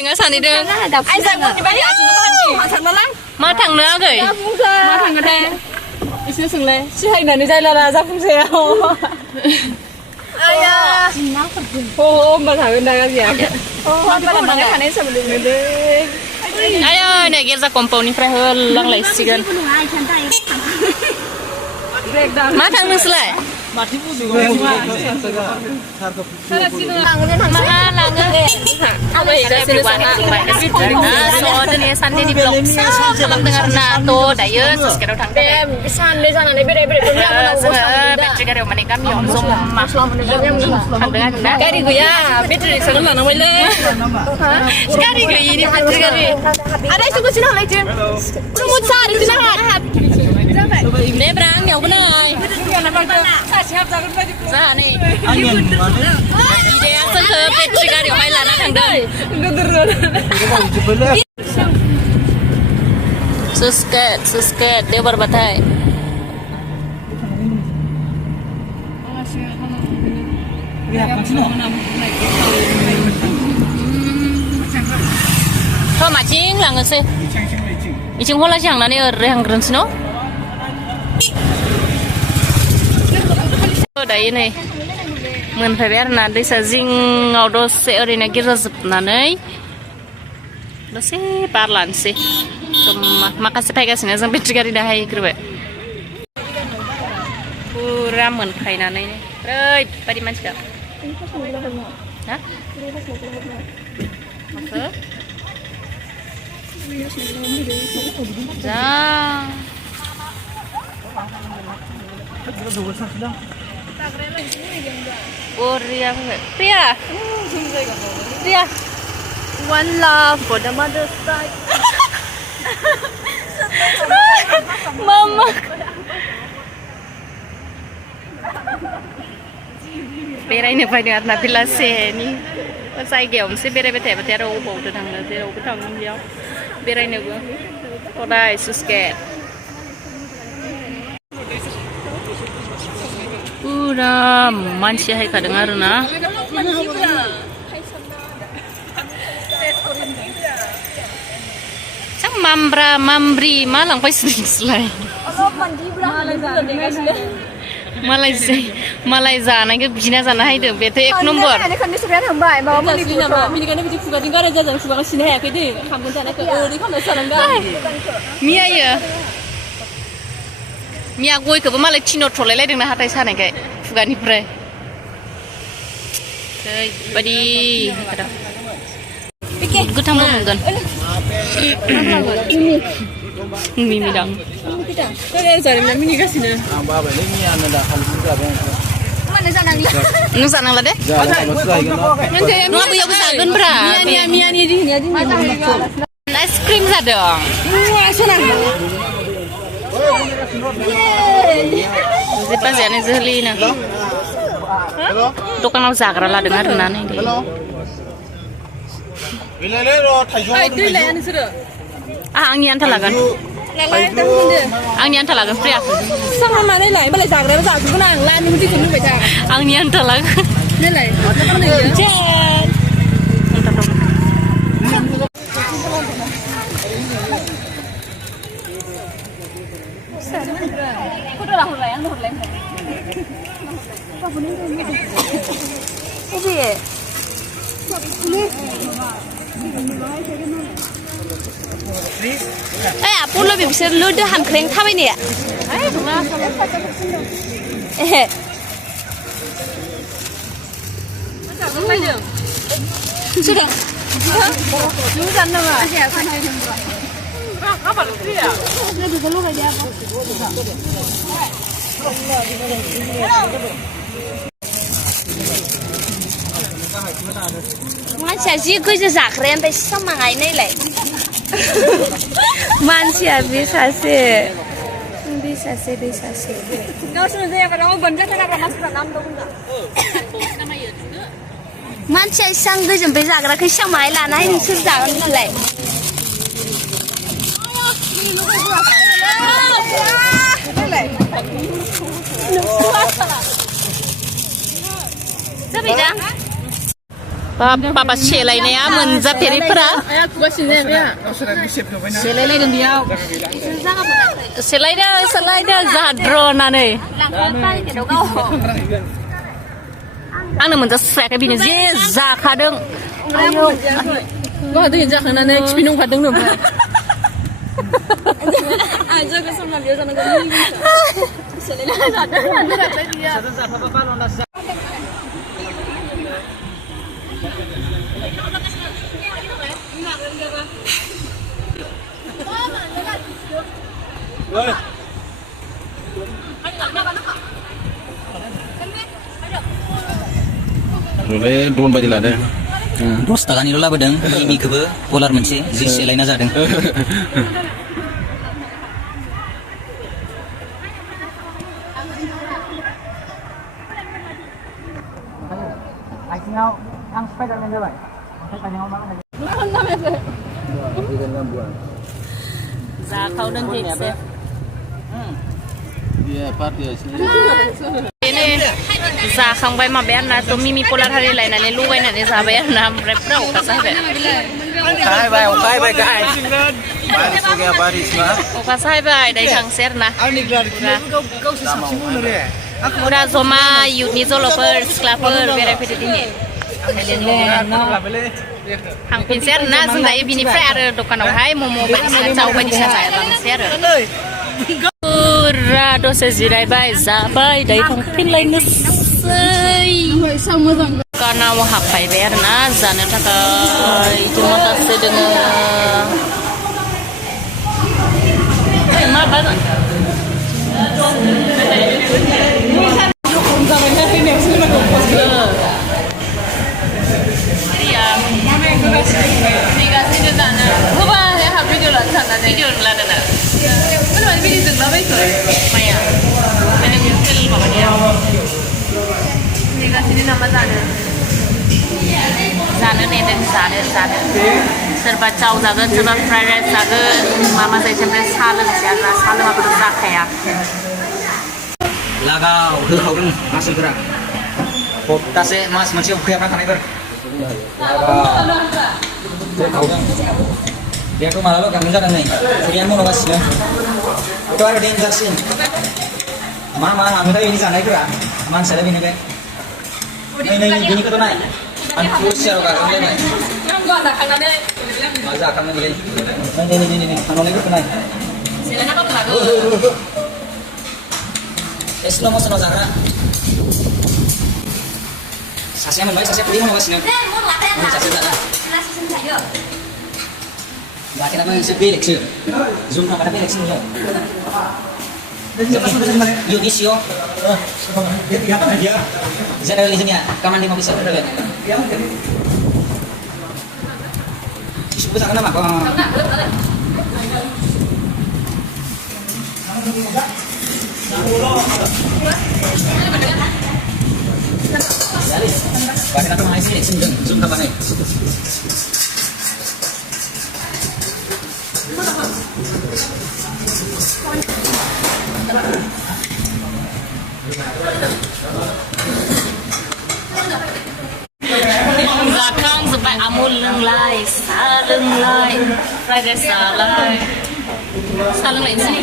Nga sàn đi đường. Anh dạy con thì bây giờ chúng ta thằng nó lắm. Mà thằng nữa kì. Mà thằng ở đây. Đi xưa sừng lên. Chứ hay là đi đây là ra không xèo. Ai à. Ôm mà thằng bên đây cái gì à? Ôm mà thằng ấy sao mà đừng đi. Ayo, này kia ra company phải hơn lăng lấy xí gần. Mà thằng nữa lại. Mà là ngơ. Apa itu sini sana. So dunia sandi di blog. Salam dengar nato dayo terus kita utang deh. Bisa di sana nih beda-beda punya mana Betri karo mana kami om som mas thằng dengar dah. Kari gue ya, betri sana mana boleh. Sekali gue ini betri kari. Ada itu gue sini lagi. Lumut sari di sana. Ini berang ya benar. Ra nih. Ide yang se betri kari mai là nó thằng đời. Susket dia berbatai. Thôi mà chính là người xe. Ý chung hôn là chẳng là này ở hàng gần xí nó. Ở đấy này. Mình phải biết là đây sẽ riêng ngầu đô sẽ ở đây này kia ra dập là đấy. Đó sẽ ba lần sẽ. Makasih pakai sini sampai tiga hari dah hai kerbe. Pura menpai nana ini. Terus, pada mana sudah? Hah? Apa? Dah. Korea, Pria. Pria. One love for the mother's side. Mama. Pera ini pada anak bila ni. Pasai game si pera bete bete ada ubah tu thang tu ada ubah thang ni dia. Pera ini gua. Kodai susket. Udah manusia hai kadengar na. Mambri malang pai sering selai. Malaysia na ke bina sana hai tu bete ek nombor. Ini kan disuruh hamba, bawa beli ni nama. Ini kan dia juga tinggal aja jangan suka sini ya ke dia. Kamu jangan ke di kan sana enggak. Mia ya. Mia gue ke malai Cino trolai lai dengan hatai sana ke fugani pre. Badi ada. Gue tambah mungkin. Mimi dang. Kalian cari mimi kasih na. Mana sana ni? Nu sana lah deh. Nu apa yang besar kan berat. Mia ni di ni. Es krim sadong. Wah sana. Siapa sih ane zeli na? Tukang lau zakra lah dengar nane deh. Itu lah yang disuruh. Angin talagan. Angin talagan pria. Sama mana ni? Boleh zakra, zakra kena lan ni mesti kena baca. Angin talagan. Ni lah. Jen. Kudu lah hulai, anu hulai. Apa punya ni? Apa ye? Apa lo bisa lu dah hamkring thapa ni ya? Sudah. Sudah nama. Apa lu dia? Nanti kalau kerja apa? Manusia gue zakren tapi sama ngai nih le. Manusia bisa sih. Kau sudah saya pada orang benda tak ada masuk dalam tu pun. Manusia sang gue jumpa zakren ke sama ngai lah, naik sudah zakren le. Sao vậy? Papa सेलायनाया मोनजाफेरिफोरा आया खुगासिनो जाया सेलायलायदों बेयाव सेलायदो जाद्र' होननानै आंनो मोनजास्रायाखै बिनो जे जाखादों मा दै जाखांनानै खिफि नंखादों ओमफ्राय आं जोगो समना बेयाव जानांगौ सेलायलाय जादों Mulai drone bayi lah deh. 10 takanil labadang ini kebe polar moनसे जि सेलायना जादों आथिङाव आं स्पाइडारमेन जाबाय आथिङाव मा जाखावदों खेबसे Iya, party sih. बेनो जाखांबाय माबाया आरोना थ' मिमि पलार हारि लायनानै लगायनानै जाबाय आरोना ओमफ्राय फुरा अखा साहैबाय guys. Baris juga baris lah. अखा साहैबाय दायो थांसै आरोना फुरा जमा इयुथनि जल'फोर सिख्लाफोर बेरायफैदो दिनै थांफिनसै आरोना जों दायो बिनिफ्राय आरो दखानावहाय मम' बायदिसिना चाव बायदिसिना जालांसै आरो फुरा दसे जिरायबाय जाबाय दायो थांफिनलायनोसै दखानाव हाबफैबाय आरोना जानो थाखाय इथिं माखासे दोङो माबा फैगासिनो जानो होबाय आंहा भिडिअ लानो थांनानै भिडिअ लादोंना माने भिडिअ जोंलाबायखो माया माने हटेल माबानिया फैगासिनो नामा जानो नेदों जानो सोरबा चाव जागोन सोरबा फ्राइड राइस जागोन मा जायो ओमफ्राय साहा लोंसै आरोना साहा लोङाबाथ' जाखाया लागाव होखावदों मानसिफोरा हप्तासे मास मोनसे उखैहाबना थानायफोर बेयाथ' मालाल' गांनो जादों नै सरियानो मन'गासिनो बेथ' आरो डेन्जारसिन मा लाङोथाय बेनि जानायफोरा मानसियालाय बेनो बे नै बेनिखौथ' नाय आं खुसियाराव गाग्रोमलायनाय मा जाखांनो बेलाय नै थांनायफोरखौ नाय स्ल' मसनाव जाग्रा सासेया मोनबाय सासेया खुदै मन'गासिनो सासे जाग्रा Bakit naman sa Felix yun? Zoom na para Felix yun. Yung isyo. Generalism niya. Kaman di mo bisa berdalit. Isyo sa kanama ko. Bakit naman mga Felix yun? Zoom na pa na Zakang sampai amul lenglai, salenglai, fried rice salai, salenglai sini.